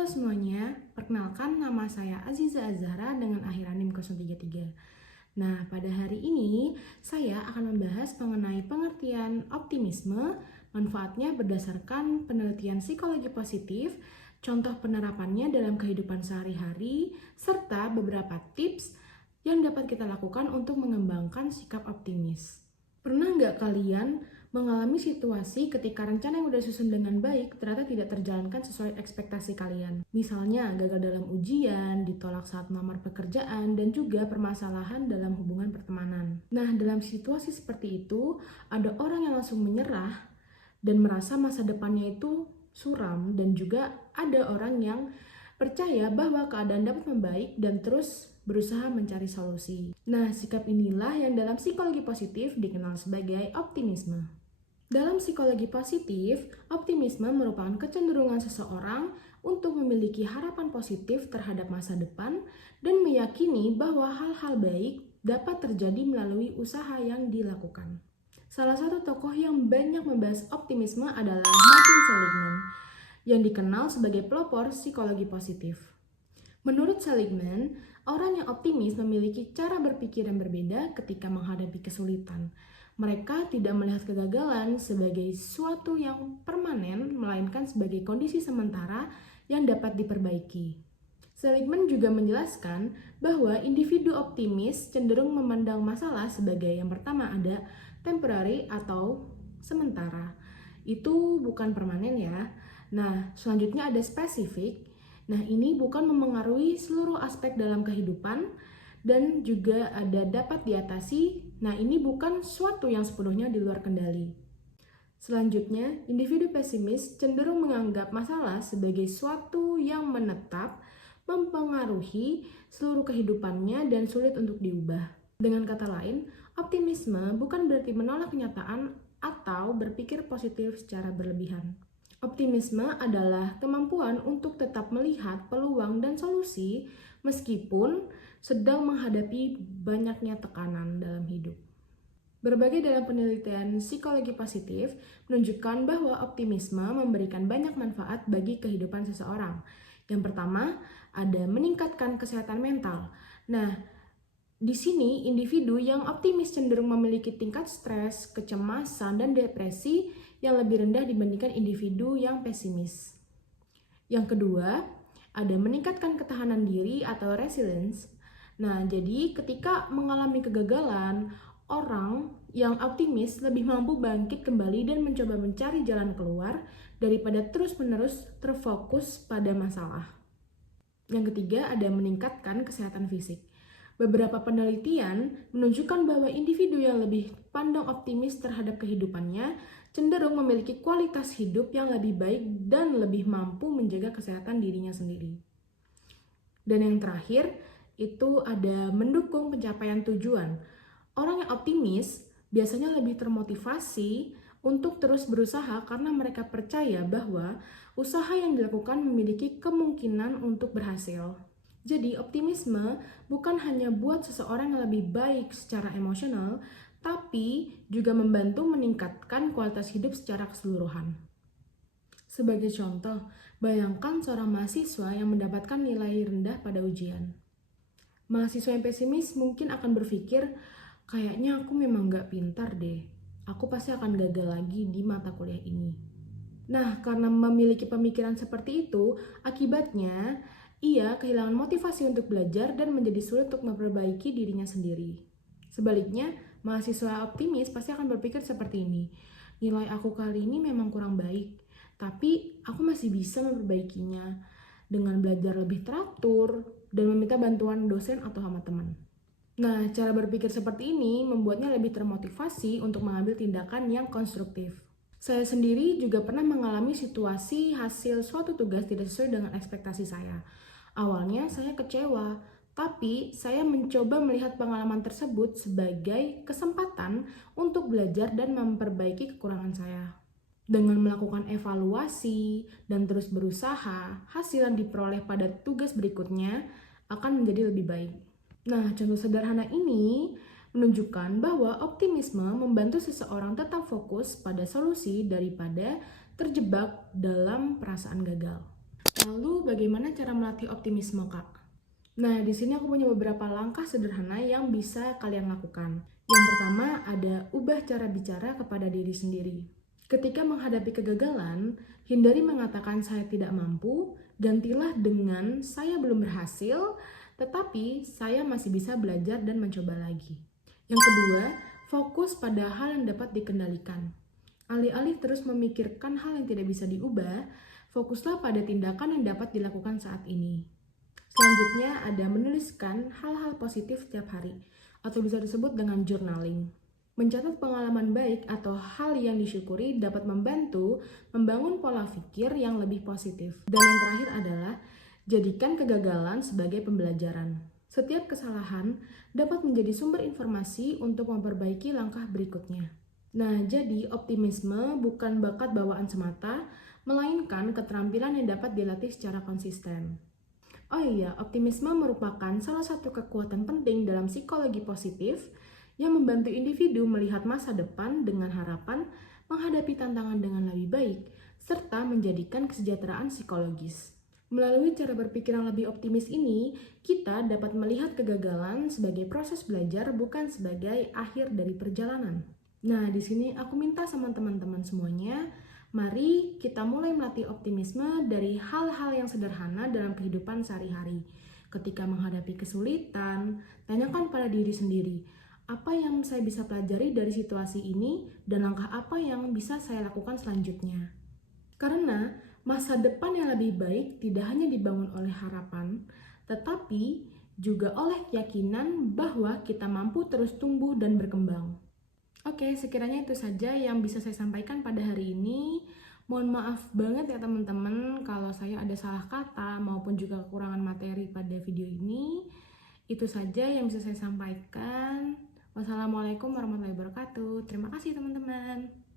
Halo semuanya, perkenalkan nama saya Aziza Azhara dengan akhiran NIM 033. Nah, pada hari ini saya akan membahas mengenai pengertian optimisme, manfaatnya berdasarkan penelitian psikologi positif, contoh penerapannya dalam kehidupan sehari-hari, serta beberapa tips yang dapat kita lakukan untuk mengembangkan sikap optimis. Pernah nggak kalian mengalami situasi ketika rencana yang udah susun dengan baik ternyata tidak terjalankan sesuai ekspektasi kalian? Misalnya gagal dalam ujian, ditolak saat melamar pekerjaan, dan juga permasalahan dalam hubungan pertemanan. Nah, dalam situasi seperti itu, ada orang yang langsung menyerah dan merasa masa depannya itu suram, dan juga ada orang yang percaya bahwa keadaan dapat membaik dan terus berusaha mencari solusi. Nah, sikap inilah yang dalam psikologi positif dikenal sebagai optimisme. Dalam psikologi positif, optimisme merupakan kecenderungan seseorang untuk memiliki harapan positif terhadap masa depan dan meyakini bahwa hal-hal baik dapat terjadi melalui usaha yang dilakukan. Salah satu tokoh yang banyak membahas optimisme adalah Martin Seligman, yang dikenal sebagai pelopor psikologi positif. Menurut Seligman, orang yang optimis memiliki cara berpikir yang berbeda ketika menghadapi kesulitan. Mereka tidak melihat kegagalan sebagai sesuatu yang permanen, melainkan sebagai kondisi sementara yang dapat diperbaiki. Seligman juga menjelaskan bahwa individu optimis cenderung memandang masalah sebagai yang pertama ada temporary atau sementara. Itu bukan permanen ya. Nah, selanjutnya ada spesifik. Nah, ini bukan memengaruhi seluruh aspek dalam kehidupan, dan juga ada dapat diatasi. Nah, ini bukan suatu yang sepenuhnya di luar kendali. Selanjutnya, individu pesimis cenderung menganggap masalah sebagai suatu yang menetap, mempengaruhi seluruh kehidupannya dan sulit untuk diubah. Dengan kata lain, optimisme bukan berarti menolak kenyataan atau berpikir positif secara berlebihan. Optimisme adalah kemampuan untuk tetap melihat peluang dan solusi meskipun sedang menghadapi banyaknya tekanan dalam hidup. Berbagai dalam penelitian psikologi positif menunjukkan bahwa optimisme memberikan banyak manfaat bagi kehidupan seseorang. Yang pertama, ada meningkatkan kesehatan mental. Nah, di sini individu yang optimis cenderung memiliki tingkat stres, kecemasan, dan depresi yang lebih rendah dibandingkan individu yang pesimis. Yang kedua, ada meningkatkan ketahanan diri atau resilience. Nah, jadi ketika mengalami kegagalan, orang yang optimis lebih mampu bangkit kembali dan mencoba mencari jalan keluar daripada terus-menerus terfokus pada masalah. Yang ketiga, ada meningkatkan kesehatan fisik. Beberapa penelitian menunjukkan bahwa individu yang lebih pandang optimis terhadap kehidupannya cenderung memiliki kualitas hidup yang lebih baik dan lebih mampu menjaga kesehatan dirinya sendiri. Dan yang terakhir, itu ada mendukung pencapaian tujuan. Orang yang optimis biasanya lebih termotivasi untuk terus berusaha karena mereka percaya bahwa usaha yang dilakukan memiliki kemungkinan untuk berhasil. Jadi, optimisme bukan hanya buat seseorang yang lebih baik secara emosional, tapi juga membantu meningkatkan kualitas hidup secara keseluruhan. Sebagai contoh, bayangkan seorang mahasiswa yang mendapatkan nilai rendah pada ujian. Mahasiswa yang pesimis mungkin akan berpikir, kayaknya aku memang gak pintar deh, aku pasti akan gagal lagi di mata kuliah ini. Nah, karena memiliki pemikiran seperti itu, akibatnya ia kehilangan motivasi untuk belajar dan menjadi sulit untuk memperbaiki dirinya sendiri. Sebaliknya, mahasiswa optimis pasti akan berpikir seperti ini. Nilai aku kali ini memang kurang baik, tapi aku masih bisa memperbaikinya dengan belajar lebih teratur dan meminta bantuan dosen atau sama teman. Nah, cara berpikir seperti ini membuatnya lebih termotivasi untuk mengambil tindakan yang konstruktif. Saya sendiri juga pernah mengalami situasi hasil suatu tugas tidak sesuai dengan ekspektasi saya. Awalnya saya kecewa, tapi saya mencoba melihat pengalaman tersebut sebagai kesempatan untuk belajar dan memperbaiki kekurangan saya. Dengan melakukan evaluasi dan terus berusaha, hasil yang diperoleh pada tugas berikutnya akan menjadi lebih baik. Nah, contoh sederhana ini menunjukkan bahwa optimisme membantu seseorang tetap fokus pada solusi daripada terjebak dalam perasaan gagal. Lalu bagaimana cara melatih optimisme, Kak? Nah, di sini aku punya beberapa langkah sederhana yang bisa kalian lakukan. Yang pertama ada ubah cara bicara kepada diri sendiri. Ketika menghadapi kegagalan, hindari mengatakan saya tidak mampu, gantilah dengan saya belum berhasil, tetapi saya masih bisa belajar dan mencoba lagi. Yang kedua, fokus pada hal yang dapat dikendalikan. Alih-alih terus memikirkan hal yang tidak bisa diubah, fokuslah pada tindakan yang dapat dilakukan saat ini. Selanjutnya ada menuliskan hal-hal positif setiap hari atau bisa disebut dengan journaling. Mencatat pengalaman baik atau hal yang disyukuri dapat membantu membangun pola pikir yang lebih positif. Dan yang terakhir adalah jadikan kegagalan sebagai pembelajaran. Setiap kesalahan dapat menjadi sumber informasi untuk memperbaiki langkah berikutnya. Nah, jadi optimisme bukan bakat bawaan semata, melainkan keterampilan yang dapat dilatih secara konsisten. Oh iya, optimisme merupakan salah satu kekuatan penting dalam psikologi positif yang membantu individu melihat masa depan dengan harapan, menghadapi tantangan dengan lebih baik, serta menjadikan kesejahteraan psikologis. Melalui cara berpikir yang lebih optimis ini, kita dapat melihat kegagalan sebagai proses belajar bukan sebagai akhir dari perjalanan. Nah, di sini aku minta sama teman-teman semuanya, mari kita mulai melatih optimisme dari hal-hal yang sederhana dalam kehidupan sehari-hari. Ketika menghadapi kesulitan, tanyakan pada diri sendiri, apa yang saya bisa pelajari dari situasi ini dan langkah apa yang bisa saya lakukan selanjutnya. Karena masa depan yang lebih baik tidak hanya dibangun oleh harapan, tetapi juga oleh keyakinan bahwa kita mampu terus tumbuh dan berkembang. Oke, sekiranya itu saja yang bisa saya sampaikan pada hari ini. Mohon maaf banget ya teman-teman kalau saya ada salah kata maupun juga kekurangan materi pada video ini. Itu saja yang bisa saya sampaikan. Wassalamualaikum warahmatullahi wabarakatuh. Terima kasih teman-teman.